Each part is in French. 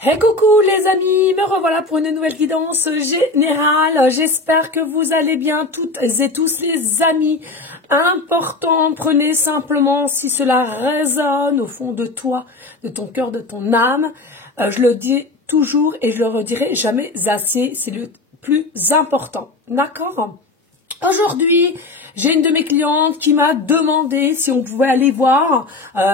Hey coucou les amis, me revoilà pour une nouvelle guidance générale. J'espère que vous allez bien toutes et tous les amis. Important, prenez simplement si cela résonne au fond de toi, de ton cœur, de ton âme. Je le dis toujours et je le redirai jamais assez, c'est le plus important. D'accord ? Aujourd'hui, j'ai une de mes clientes qui m'a demandé si on pouvait aller voir,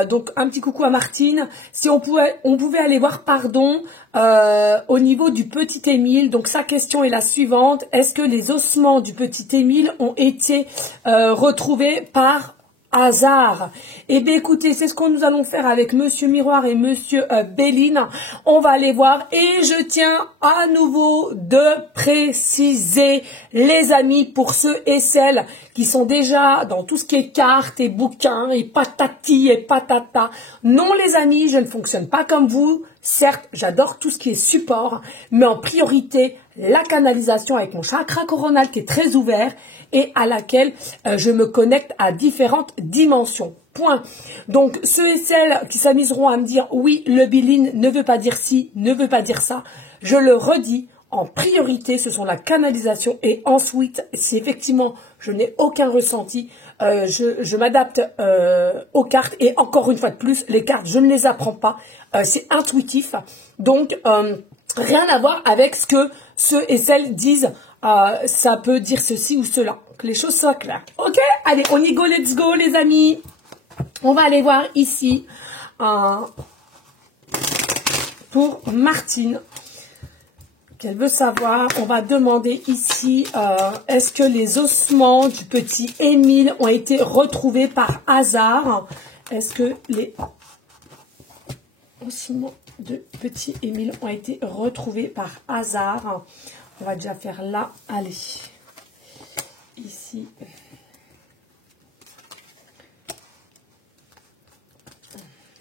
donc un petit coucou à Martine, si on pouvait aller voir, pardon, au niveau du petit Émile. Donc sa question est la suivante: est-ce que les ossements du petit Émile ont été retrouvés par hasard? Eh bien écoutez, c'est ce que nous allons faire avec Monsieur Miroir et Monsieur Béline. On va aller voir et je tiens à nouveau de préciser, les amis, pour ceux et celles qui sont déjà dans tout ce qui est cartes et bouquins et patati et patata. Non les amis, je ne fonctionne pas comme vous. Certes, j'adore tout ce qui est support, mais en priorité, la canalisation avec mon chakra coronal qui est très ouvert et à laquelle je me connecte à différentes dimensions. Point. Donc, ceux et celles qui s'amuseront à me dire « oui, le Béline ne veut pas dire ci, ne veut pas dire ça », je le redis, en priorité, ce sont la canalisation et ensuite, si effectivement je n'ai aucun ressenti, je m'adapte aux cartes et encore une fois de plus, les cartes, je ne les apprends pas, c'est intuitif. Donc, rien à voir avec ce que ceux et celles disent, ça peut dire ceci ou cela. Que les choses soient claires. Ok, allez, on y go, let's go les amis. On va aller voir ici pour Martine. Qu'elle veut savoir, on va demander ici, est-ce que les ossements du petit Émile ont été retrouvés par hasard? Est-ce que les ossements de petit Émile ont été retrouvés par hasard? On va déjà faire là, allez, ici.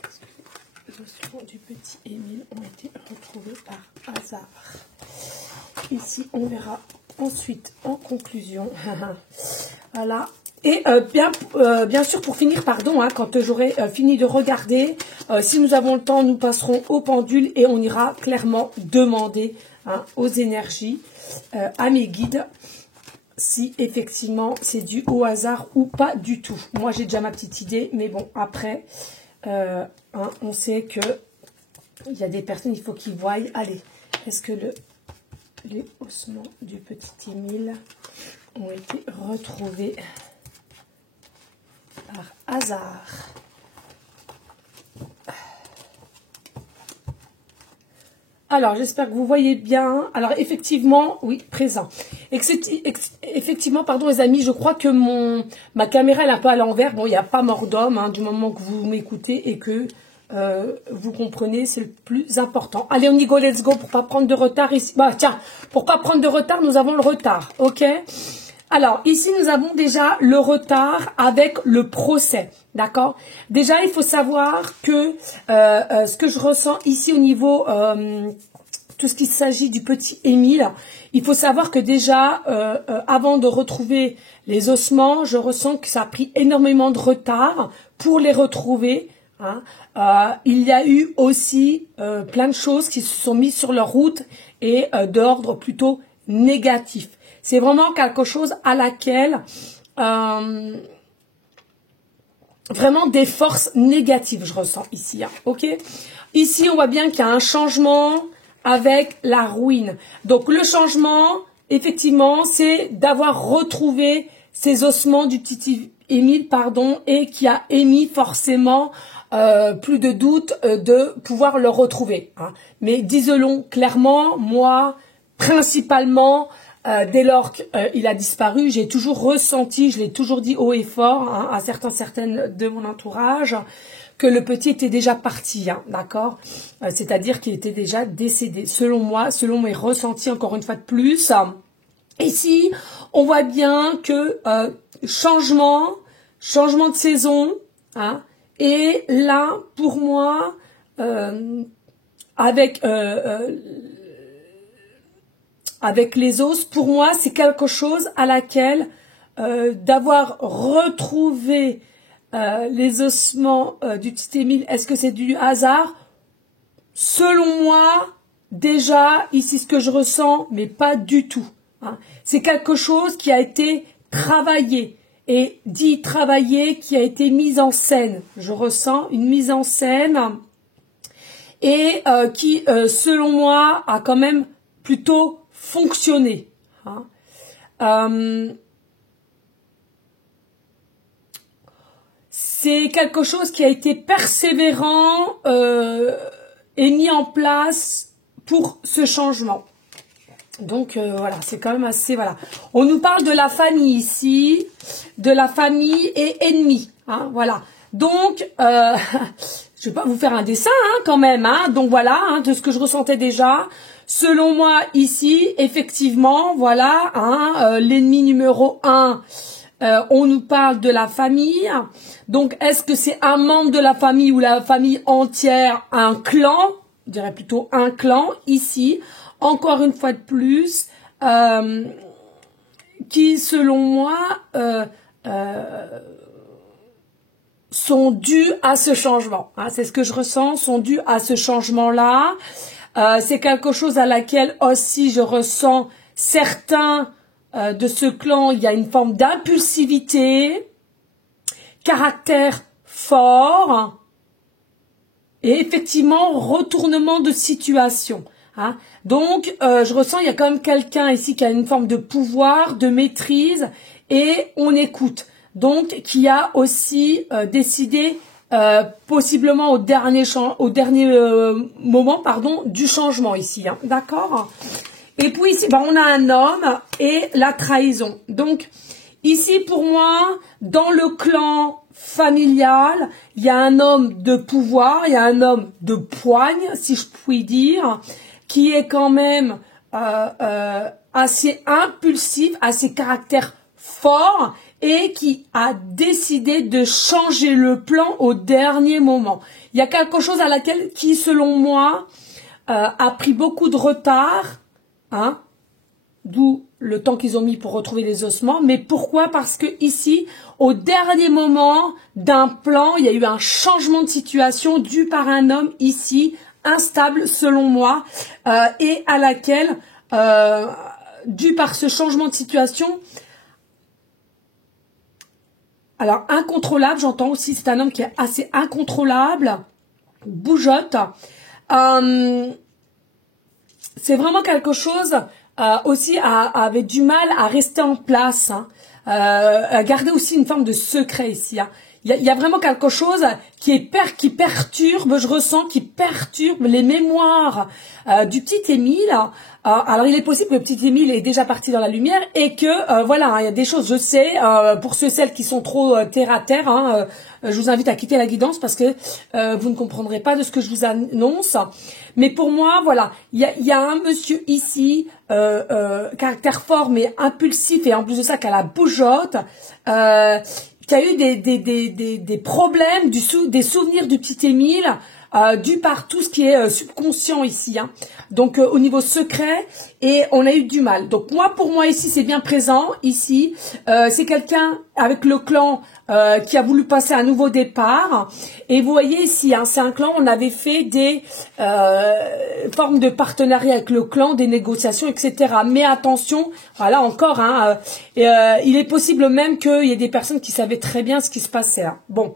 Est-ce que les ossements du petit Émile ont été retrouvés par hasard? Ici, on verra ensuite en conclusion. Voilà. Et bien sûr, pour finir, pardon, quand j'aurai fini de regarder, si nous avons le temps, nous passerons au pendule et on ira clairement demander aux énergies, à mes guides, si effectivement c'est dû au hasard ou pas du tout. Moi, j'ai déjà ma petite idée, mais bon, après, on sait que il y a des personnes, il faut qu'ils voient. Allez, est-ce que les ossements du petit Émile ont été retrouvés par hasard? Alors, j'espère que vous voyez bien. Alors, effectivement, oui, présent. Effectivement, pardon les amis, je crois que ma caméra elle est un peu à l'envers. Bon, il n'y a pas mort d'homme, du moment que vous m'écoutez et que vous comprenez, c'est le plus important. Allez, on y go, let's go, pour pas prendre de retard ici. Bah, tiens, pour pas prendre de retard, nous avons le retard, ok? Alors, ici, nous avons déjà le retard avec le procès, d'accord? Déjà, il faut savoir que ce que je ressens ici au niveau, tout ce qui s'agit du petit Émile, il faut savoir que déjà, avant de retrouver les ossements, je ressens que ça a pris énormément de retard pour les retrouver. Il y a eu aussi plein de choses qui se sont mises sur leur route et d'ordre plutôt négatif. C'est vraiment quelque chose à laquelle vraiment des forces négatives je ressens ici. Ok, ici on voit bien qu'il y a un changement avec la ruine. Donc le changement, effectivement, c'est d'avoir retrouvé ces ossements du petit Émile, pardon, et qui a émis forcément plus de doute de pouvoir le retrouver. Mais disons clairement, moi, principalement, dès lors qu'il a disparu, j'ai toujours ressenti, je l'ai toujours dit haut et fort à certaines de mon entourage, que le petit était déjà parti, d'accord? C'est-à-dire qu'il était déjà décédé. Selon moi, selon mes ressentis, encore une fois de plus. Ici, on voit bien que changement de saison, et là, pour moi, avec les os, pour moi, c'est quelque chose à laquelle d'avoir retrouvé les ossements du petit Émile, est-ce que c'est du hasard? selon moi, déjà, ici, ce que je ressens, mais pas du tout. Hein. C'est quelque chose qui a été travaillé. Et dit travaillé, qui a été mise en scène. Je ressens une mise en scène et qui, selon moi, a quand même plutôt fonctionné. Hein. C'est quelque chose qui a été persévérant et mis en place pour ce changement. Donc voilà, c'est quand même assez, voilà. On nous parle de la famille ici, de la famille et ennemis, hein, voilà. Donc, je vais pas vous faire un dessin, hein, quand même, hein. Donc voilà, hein, de ce que je ressentais déjà. Selon moi, ici, effectivement, voilà, hein, l'ennemi numéro 1, on nous parle de la famille. Donc, est-ce que c'est un membre de la famille ou la famille entière, un clan? Je dirais plutôt un clan, ici. Encore une fois de plus, qui, selon moi, sont dus à ce changement. Hein, c'est ce que je ressens, sont dus à ce changement-là. C'est quelque chose à laquelle aussi je ressens certains de ce clan, il y a une forme d'impulsivité, caractère fort et effectivement retournement de situation. Hein. Donc, je ressens, il y a quand même quelqu'un ici qui a une forme de pouvoir, de maîtrise, et on écoute. Donc, qui a aussi décidé, possiblement au dernier moment, pardon, du changement ici. Hein. D'accord? Et puis ici, ben, on a un homme et la trahison. Donc, ici, pour moi, dans le clan familial, il y a un homme de pouvoir, il y a un homme de poigne, si je puis dire, qui est quand même assez impulsif, assez caractère fort et qui a décidé de changer le plan au dernier moment. Il y a quelque chose à laquelle qui, selon moi, a pris beaucoup de retard, hein, d'où le temps qu'ils ont mis pour retrouver les ossements. Mais pourquoi? Parce que ici, au dernier moment d'un plan, il y a eu un changement de situation dû par un homme ici, instable selon moi, et à laquelle, dû par ce changement de situation, alors incontrôlable, j'entends aussi, c'est un homme qui est assez incontrôlable, bougeotte, c'est vraiment quelque chose aussi avait du mal à rester en place, hein, à garder aussi une forme de secret ici, hein. Il y a vraiment quelque chose qui perturbe, je ressens, qui perturbe les mémoires du petit Émile. Alors, il est possible que le petit Émile est déjà parti dans la lumière et que, voilà, hein, il y a des choses, je sais, pour ceux et celles qui sont trop terre à terre, hein, je vous invite à quitter la guidance parce que vous ne comprendrez pas de ce que je vous annonce. Mais pour moi, voilà, il y a un monsieur ici, caractère fort mais impulsif et en plus de ça, qui a la bougeotte, qui a eu des problèmes, des souvenirs du petit Émile, dû par tout ce qui est subconscient ici, hein. Donc au niveau secret, et on a eu du mal. Donc moi, pour moi ici, c'est bien présent ici. C'est quelqu'un avec le clan qui a voulu passer un nouveau départ. Et vous voyez ici, hein, c'est un clan, on avait fait des formes de partenariat avec le clan, des négociations, etc. Mais attention, voilà encore, hein, il est possible même qu'il y ait des personnes qui savaient très bien ce qui se passait là. Bon.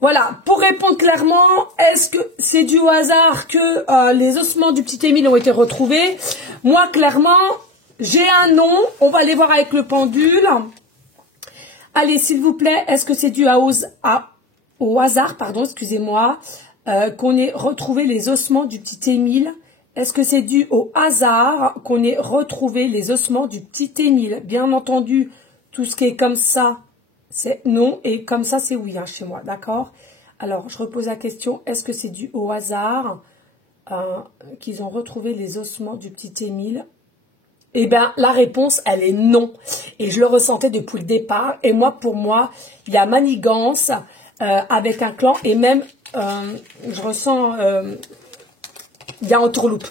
Voilà, pour répondre clairement, est-ce que c'est dû au hasard que les ossements du petit Émile ont été retrouvés? Moi, clairement, j'ai un nom. On va aller voir avec le pendule. Allez, s'il vous plaît, est-ce que c'est dû au hasard, pardon, excusez-moi, qu'on ait retrouvé les ossements du petit Émile? Est-ce que c'est dû au hasard qu'on ait retrouvé les ossements du petit Émile? Bien entendu, tout ce qui est comme ça, c'est non, et comme ça, c'est oui, hein, chez moi, d'accord? Alors, je repose la question, est-ce que c'est dû au hasard qu'ils ont retrouvé les ossements du petit Émile? Eh bien, la réponse, elle est non. Et je le ressentais depuis le départ. Et moi, pour moi, il y a manigance avec un clan. Et même, je ressens, il y a entourloupe.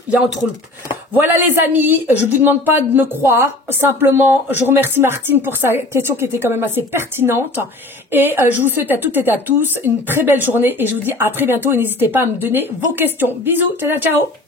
Voilà les amis, je ne vous demande pas de me croire, simplement je remercie Martine pour sa question qui était quand même assez pertinente et je vous souhaite à toutes et à tous une très belle journée et je vous dis à très bientôt et n'hésitez pas à me donner vos questions. Bisous, ciao ciao.